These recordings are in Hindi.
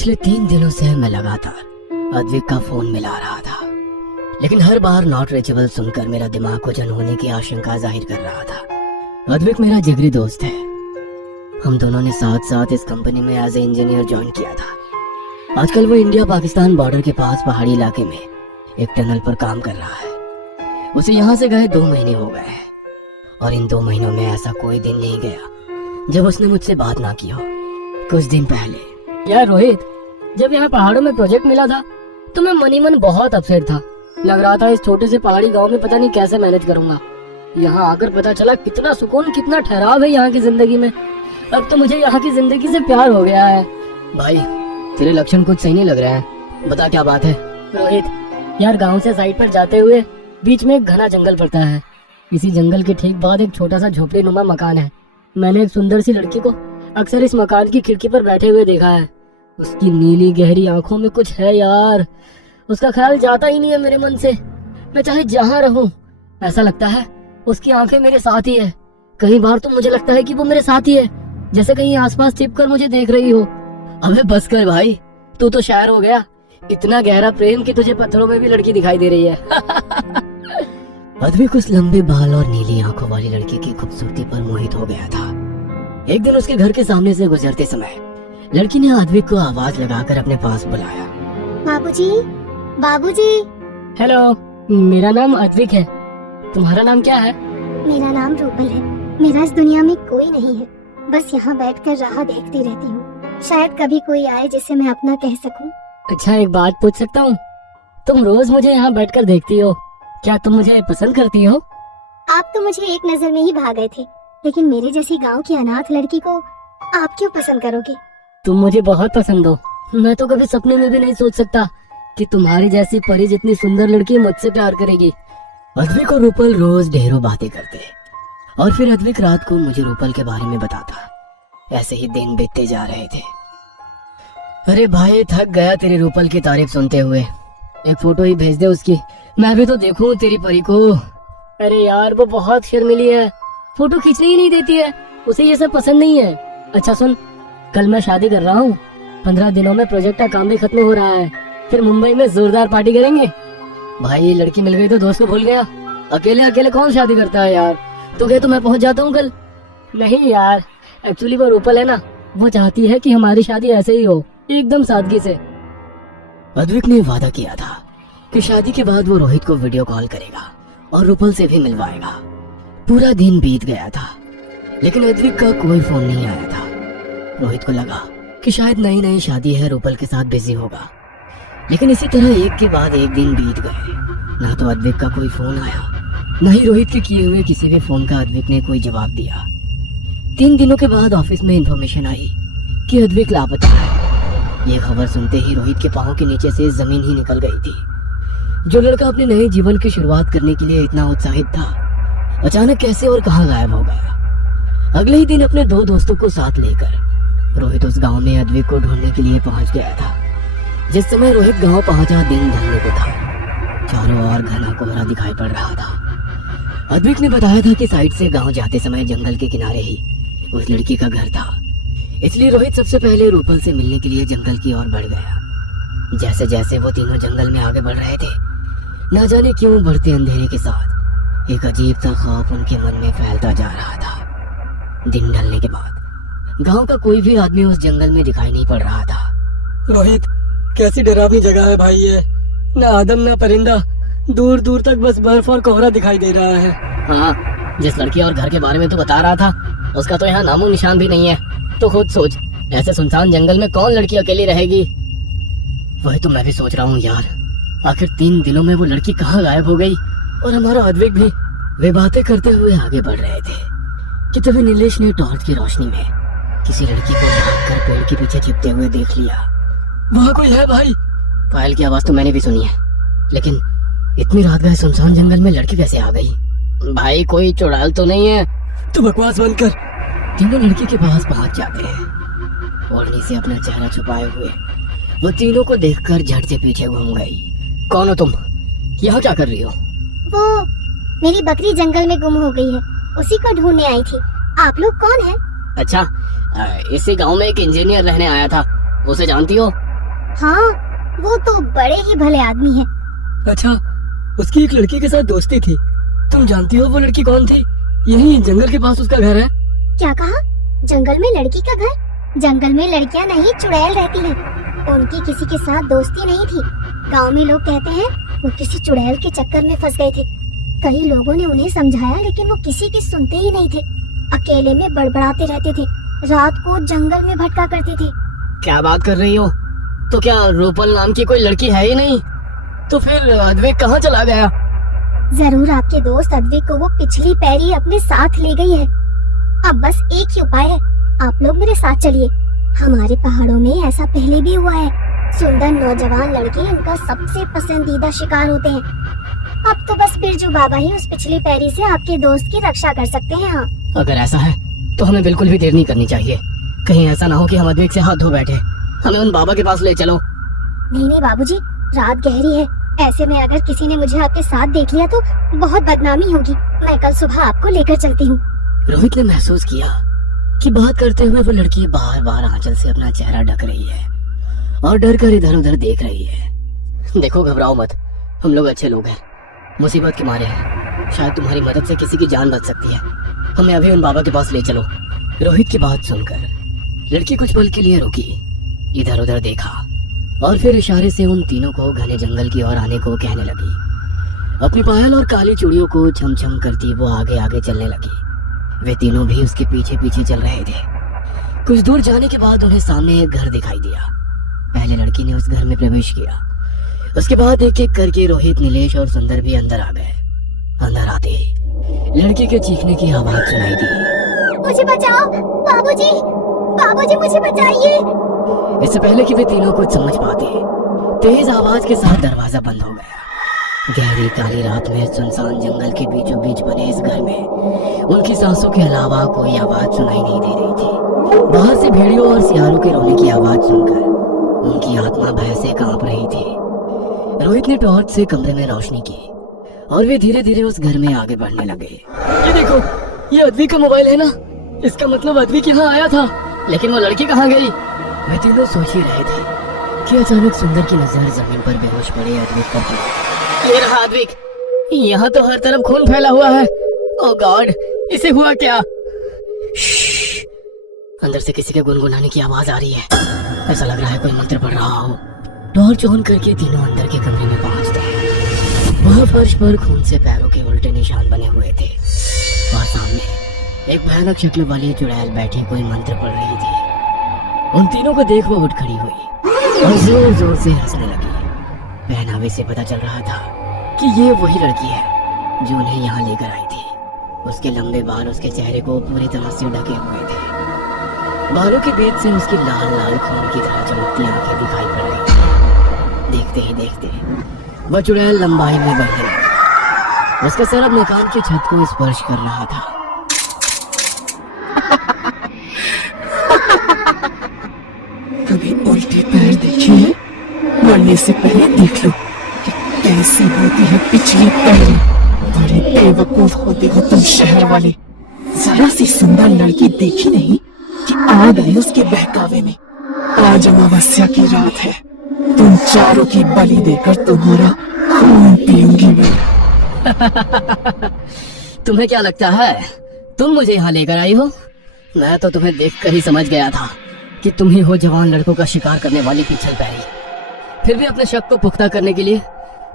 पिछले 3 दिनों से मैं लगातार अद्विक का फोन मिला रहा था, लेकिन हर बार नॉट रीचेबल सुनकर मेरा दिमाग कुचन होने की आशंका जाहिर कर रहा था। अद्विक मेरा जिगरी दोस्त है। हम दोनों ने साथ साथ इस कंपनी में एज ए इंजीनियर ज्वाइन किया था। आजकल वो इंडिया पाकिस्तान बॉर्डर के पास पहाड़ी इलाके में एक टनल पर काम कर रहा है। उसे यहाँ से गए 2 महीने हो गए हैं और इन 2 महीनों में ऐसा कोई दिन नहीं गया जब उसने मुझसे बात ना की हो। कुछ दिन पहले यार रोहित, जब यहाँ पहाड़ों में प्रोजेक्ट मिला था तो मैं मनी मन बहुत अपसेट था। लग रहा था इस छोटे से पहाड़ी गांव में पता नहीं कैसे मैनेज करूंगा। यहाँ आकर पता चला कितना सुकून, कितना ठहराव है यहाँ की जिंदगी में। अब तो मुझे यहाँ की जिंदगी से प्यार हो गया है। भाई, तेरे लक्षण कुछ सही नहीं लग रहे हैं, बता क्या बात है। रोहित यार, गांव से साइड पर जाते हुए बीच में एक घना जंगल पड़ता है। इसी जंगल के ठीक बाद एक छोटा सा झोपड़ी नुमा मकान है। मैंने एक सुंदर सी लड़की को अक्सर इस मकान की खिड़की पर बैठे हुए देखा है। उसकी नीली गहरी आंखों में कुछ है यार, उसका ख्याल जाता ही नहीं है मेरे मन से। मैं चाहे जहाँ रहूं ऐसा लगता है उसकी आंखें मेरे साथ ही है। कई बार तो मुझे लगता है कि वो मेरे साथ ही है, जैसे कहीं आसपास छिपकर मुझे देख रही हो। अबे बस कर भाई, तू तो शायर हो गया। इतना गहरा प्रेम कि तुझे पत्थरों में भी लड़की दिखाई दे रही है। अद्विक उस लंबे बाल और नीली आंखों वाली लड़की की खूबसूरती पर मोहित हो गया था। एक दिन उसके घर के सामने से गुजरते समय लड़की ने अद्विक को आवाज लगाकर अपने पास बुलाया। बाबूजी, बाबूजी। हेलो, मेरा नाम अद्विक है। तुम्हारा नाम क्या है? मेरा नाम रूपल है। मेरा इस दुनिया में कोई नहीं है, बस यहाँ बैठकर राह देखती रहती हूँ। शायद कभी कोई आए जिसे मैं अपना कह सकूँ। अच्छा, एक बात पूछ सकता हूँ? तुम रोज मुझे यहाँ बैठकर देखती हो, क्या तुम मुझे पसंद करती हो? आप तो मुझे एक नजर में ही भाग गए थे, लेकिन मेरे जैसी गांव की अनाथ लड़की को आप क्यों पसंद करोगे? तुम मुझे बहुत पसंद हो। मैं तो कभी सपने में भी नहीं सोच सकता कि तुम्हारी जैसी परी जितनी सुंदर लड़की मुझसे प्यार करेगी। अद्विक और रूपल रोज ढेरों बातें करते और फिर अद्विक रात को मुझे रूपल के बारे में बताता। ऐसे ही दिन बीतते जा रहे थे। अरे भाई, थक गया तेरी रूपल की तारीफ सुनते हुए। एक फोटो ही भेज दे उसकी, मैं भी तो देखूं तेरी परी को। अरे यार, वो बहुत शर्मीली है, फोटो खींचने ही नहीं देती है। उसे ये सब पसंद नहीं है। अच्छा सुन, कल मैं शादी कर रहा हूँ। 15 दिनों में प्रोजेक्ट का काम भी खत्म हो रहा है। फिर मुंबई में जोरदार पार्टी करेंगे। भाई, ये लड़की मिल गई तो दोस्त को भूल गया। अकेले अकेले कौन शादी करता है यार। तू कहे तो मैं पहुंच जाता हूँ कल। नहीं यार, एक्चुअली वो रूपल है ना, वो चाहती है कि हमारी शादी ऐसे ही हो, एकदम सादगी से। अद्विक ने वादा किया था कि शादी के बाद वो रोहित को वीडियो कॉल करेगा और रूपल से भी मिलवाएगा। पूरा दिन बीत गया था, लेकिन अद्विक का कोई फोन नहीं आया था। रोहित को लगा कि शायद नई नई शादी है, रूपल के साथ बिजी होगा। लेकिन इसी तरह एक के बाद एक दिन बीत गए। ना तो अद्विक का कोई फोन आया, न ही रोहित के किए हुए किसी भी फोन का अद्विक ने कोई जवाब दिया। 3 दिनों के बाद ऑफिस में इंफॉर्मेशन आई कि अद्विक लापता है। ये खबर सुनते ही रोहित के पांव के नीचे से जमीन ही निकल गई थी। जो लड़का अपने नए जीवन की शुरुआत करने के लिए इतना उत्साहित था, अचानक कैसे और कहां गायब हो गया। अगले ही दिन अपने 2 दोस्तों को साथ लेकर रोहित उस गांव में अद्विक को ढूंढने के लिए पहुंच गया था। जिस समय रोहित गांव पहुंचा, दिन ढलने को था। चारों ओर घना कोहरा दिखाई पड़ रहा था। अद्विक ने बताया था कि साइड से गांव जाते समय जंगल के किनारे ही उस लड़की का घर था। इसलिए रोहित सबसे पहले रूपल से मिलने के लिए जंगल की ओर बढ़ गया। जैसे जैसे वो तीनों जंगल में आगे बढ़ रहे थे, ना जाने क्यों बढ़ते अंधेरे के साथ एक अजीब सा खौफ उनके मन में फैलता जा रहा था। दिन ढलने के बाद गांव का कोई भी आदमी उस जंगल में दिखाई नहीं पड़ रहा था। रोहित, कैसी डरावनी जगह है भाई ये। ना आदम ना परिंदा, दूर दूर तक बस बर्फ और कोहरा दिखाई दे रहा है। हाँ, जिस लड़की और घर के बारे में तू बता रहा था, उसका तो यहाँ नामो निशान भी नहीं है। तो खुद सोच, ऐसे सुनसान जंगल में कौन लड़की अकेली रहेगी। वही तो मैं भी सोच रहा हूँ यार। आखिर 3 दिनों में वो लड़की कहाँ गायब हो गई, और हमारा अद्विक भी। वे बातें करते हुए आगे बढ़ रहे थे कि तभी नीलेश ने टॉर्च की रोशनी में किसी लड़की को भागकर पेड़ के पीछे छिपते हुए देख लिया। वहाँ कोई है भाई? पायल की आवाज तो मैंने भी सुनी है, लेकिन इतनी रात गए सुनसान जंगल में लड़की कैसे आ गई? भाई, कोई चुड़ैल तो नहीं है? तू बकवास बंद कर। तीनों लड़की के पास पहुंच जाते हैं। ओढ़नी से अपना चेहरा छुपाए हुए वो तीनों को देखकर झट से पीछे घूम गई। कौन हो तुम? यहाँ क्या कर रही हो? वो मेरी बकरी जंगल में गुम हो गई है, उसी को ढूंढने आई थी। आप लोग कौन हैं? अच्छा, इसी गांव में एक इंजीनियर रहने आया था, उसे जानती हो? हाँ, वो तो बड़े ही भले आदमी हैं। अच्छा, उसकी एक लड़की के साथ दोस्ती थी। तुम जानती हो वो लड़की कौन थी? यही जंगल के पास उसका घर है। क्या कहा? जंगल में लड़की का घर? जंगल में लड़कियां नहीं, चुड़ैल रहती हैं। उनकी किसी के साथ दोस्ती नहीं थी। गांव में लोग कहते हैं वो किसी चुड़ैल के चक्कर में फंस गए थे। कई लोगों ने उन्हें समझाया लेकिन वो किसी की सुनते ही नहीं थे। अकेले में बड़बड़ाते रहते थे। रात को जंगल में भटका करते थे। क्या बात कर रही हो? तो क्या रूपल नाम की कोई लड़की है ही नहीं? तो फिर अद्वैत कहाँ चला गया? जरूर आपके दोस्त अद्वैत को वो पिछली पैरी अपने साथ ले गई है। अब बस एक ही उपाय है, आप लोग मेरे साथ चलिए। हमारे पहाड़ों में ऐसा पहले भी हुआ है। सुंदर नौजवान लड़के उनका सबसे पसंदीदा शिकार होते हैं। अब तो बस बिरजू बाबा ही उस पिछली पैरी से आपके दोस्त की रक्षा कर सकते हैं। हाँ, अगर ऐसा है तो हमें बिल्कुल भी देर नहीं करनी चाहिए। कहीं ऐसा ना हो कि हम अद्वैत से हाथ धो बैठे। हमें उन बाबा के पास ले चलो। नहीं नहीं बाबूजी, रात गहरी है। ऐसे में अगर किसी ने मुझे आपके साथ देख लिया तो बहुत बदनामी होगी। मैं कल सुबह आपको लेकर चलती हूँ। रोहित ने महसूस किया कि बात करते हुए वो लड़की बार बार आंचल से अपना चेहरा ढक रही है और डर कर इधर उधर देख रही है। देखो, घबराओ मत, हम लोग अच्छे लोग हैं, मुसीबत के मारे हैं। शायद तुम्हारी मदद से किसी की जान बच सकती है। हमें अभी उन बाबा के पास ले चलो। रोहित की बात सुनकर लड़की कुछ पल के लिए रुकी, इधर उधर देखा और फिर इशारे से उन तीनों को घने जंगल की ओर आने को कहने लगी। अपनी पायल और काली चूड़ियों को छमछम करती वो आगे आगे चलने लगी। वे तीनों भी उसके पीछे पीछे चल रहे थे। कुछ दूर जाने के बाद उन्हें सामने एक घर दिखाई दिया। पहले लड़की ने उस घर में प्रवेश किया। उसके बाद एक एक करके रोहित, नीलेश और सुंदर भी अंदर आ गए। अंदर आते ही लड़की के चीखने की आवाज सुनाई दी। मुझे बचाओ बाबूजी, बाबूजी मुझे बचाइए। इससे पहले कि वे तीनों कुछ समझ पाते, तेज आवाज के साथ दरवाजा बंद हो गया। गहरी काली रात में सुनसान जंगल के बीचों बीच बने इस घर में उनकी सांसों के अलावा कोई आवाज सुनाई नहीं दे रही थी। बाहर से भेड़ियों और सियारों के रोने की आवाज सुनकर उनकी आत्मा भय से कांप रही थी। रोहित ने टॉर्च से कमरे में रोशनी की और वे धीरे धीरे उस घर में आगे बढ़ने लगे। ये देखो, ये अद्वैत का मोबाइल है ना? इसका मतलब अद्वैत यहाँ आया था, लेकिन वो लड़की कहाँ गई? वे तीनों सोच ही रहे थे कि अचानक सुंदर की नजर जमीन पर बेहोश पड़े अद्वैत पर पड़ी। ये रहा अद्वैत। यहाँ तो हर तरफ खून फैला हुआ है। ओह गॉड, इसे हुआ क्या? अंदर से किसी के गुनगुनाने की आवाज आ रही है। ऐसा लग रहा है कोई मंत्र पढ़ रहा हो। टॉर्च ऑन करके तीनों अंदर के कमरे में पहुंचते हैं। वहाँ फर्श पर खून से पैरों के उल्टे निशान बने हुए थे और सामने एक भयानक शक्ल वाली चुड़ैल बैठी कोई मंत्र पढ़ रही थी। उन तीनों को देख वो उठ खड़ी हुई और जोर जोर से हंसने लगी। पहनावे से पता चल रहा था कि ये वही लड़की है जो उन्हें यहाँ लेकर आई थी। उसके लंबे बाल उसके चेहरे को पूरी तरह से ढके हुए थे। बालों के बीच से उसकी लाल लाल खून की तरह चमकती आंखें दिखाई पड़ रही थी। देखते ही देखते वह चुड़ैल लंबाई में बढ़ने लगी। उसका सर अब मकान की छत को स्पर्श कर रहा था। कभी उल्टे पैर देखे हैं? मरने से पहले देख लो कि कैसी होती है पिछली पैर। बड़े बेवकूफ होते हो तुम शहर वाले। जरा सी सुंदर लड़की देखी नहीं कि आ गए उसके बहकावे में। आज अमावस्या की रात है। तुम चारों की बलि देकर तुम्हारा खून पीऊंगी मैं। तुम्हें क्या लगता है तुम मुझे यहाँ लेकर आई हो? मैं तो तुम्हें देखकर ही समझ गया था कि तुम ही हो जवान लड़कों का शिकार करने वाली पिछल पैरी। फिर भी अपने शक को पुख्ता करने के लिए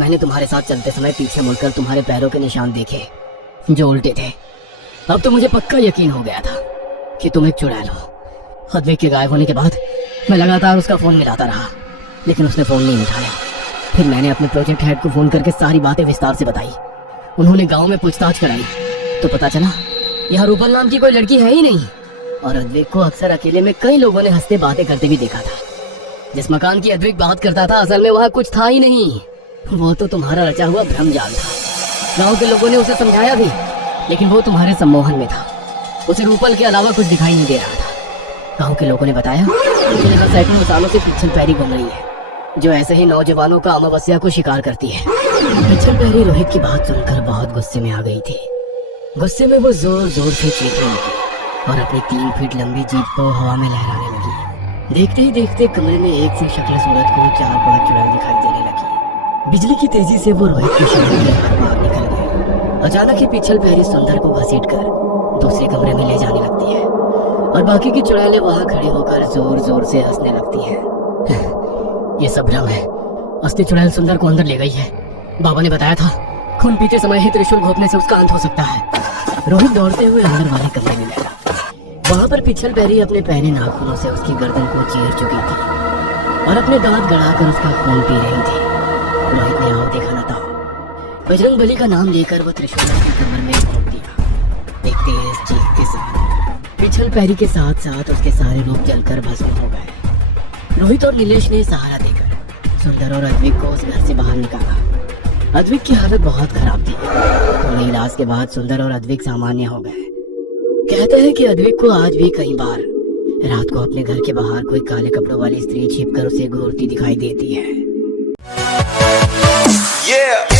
मैंने तुम्हारे साथ चलते समय पीछे मुड़कर तुम्हारे पैरों के निशान देखे जो उल्टे थे। अब तो मुझे पक्का यकीन हो गया था कि तुम एक चुड़ैल हो। अद्वैत के गायब होने के बाद मैं लगातार उसका फोन मिलाता रहा, लेकिन उसने फोन नहीं उठाया। फिर मैंने अपने प्रोजेक्ट हेड को फोन करके सारी बातें विस्तार से बताई। उन्होंने गांव में पूछताछ कराई तो पता चला यहाँ रूपल नाम की कोई लड़की है ही नहीं। और अद्वैत को अक्सर अकेले में कई लोगों ने हंसते बातें करते भी देखा था। जिस मकान की अद्वैत बात करता था असल में वहाँ कुछ था ही नहीं। वो तो तुम्हारा रचा हुआ भ्रम जाल था। गांव के लोगों ने उसे समझाया भी, लेकिन वो तुम्हारे सम्मोहन में था। उसे रूपल के अलावा कुछ दिखाई नहीं दे रहा था। गांव के लोगों ने बताया कि यहाँ सैकड़ों सालों से पिछल पैरी घूम रही है जो ऐसे ही नौजवानों का अमावस्या को शिकार करती है। पिछल पैरी रोहित की बात सुनकर बहुत गुस्से में आ गई थी। गुस्से में वो जोर जोर से चीखने लगी और अपनी 3 फीट लंबी जीप को हवा में लहराने लगी। देखते ही देखते कमरे में एक सी शक्ल सूरत को 4-5 चुड़ैल दिखाई देने लगी। बिजली की तेजी से वो रोहित के शरीर के हर बाहर निकल गए। अचानक ही पिछल पैरी सुंदर को घसीटकर दूसरे कमरे में ले जाने लगती है और बाकी की चुड़ैलें वहां खड़ी होकर जोर जोर से हंसने लगती हैं। ये सब भ्रम है, असली चुड़ैल सुंदर को अंदर ले गई है। बाबा ने बताया था खून पीते समय ही त्रिशूल घोंपने से उसका अंत हो सकता है। रोहित दौड़ते हुए अंदर वाले कमरे में गया। वहां पर पिछल पैरी अपने पहने नाखूनों से उसकी गर्दन को चीर चुकी थी और अपने दांत गड़ाकर उसका खून पी रही थी। रोहित ने आओ देखा न था, बजरंग बली का नाम लेकर वो त्रिशूल की कमर में घोंप दिया। एक तेज चीख के साथ पिछल पैरी के साथ साथ उसके सारे रूप जलकर भस्म हो गए। रोहित और नीलेश ने सहारा देकर सुंदर और अद्विक को उस घर से बाहर निकाला। अद्विक की हालत बहुत खराब थी। थोड़े इलाज के बाद सुंदर और अद्विक सामान्य हो गए। कहते हैं कि अद्विक को आज भी कई बार रात को अपने घर के बाहर कोई काले कपड़ों वाली स्त्री छिपकर उसे घूरती दिखाई देती है। Yeah.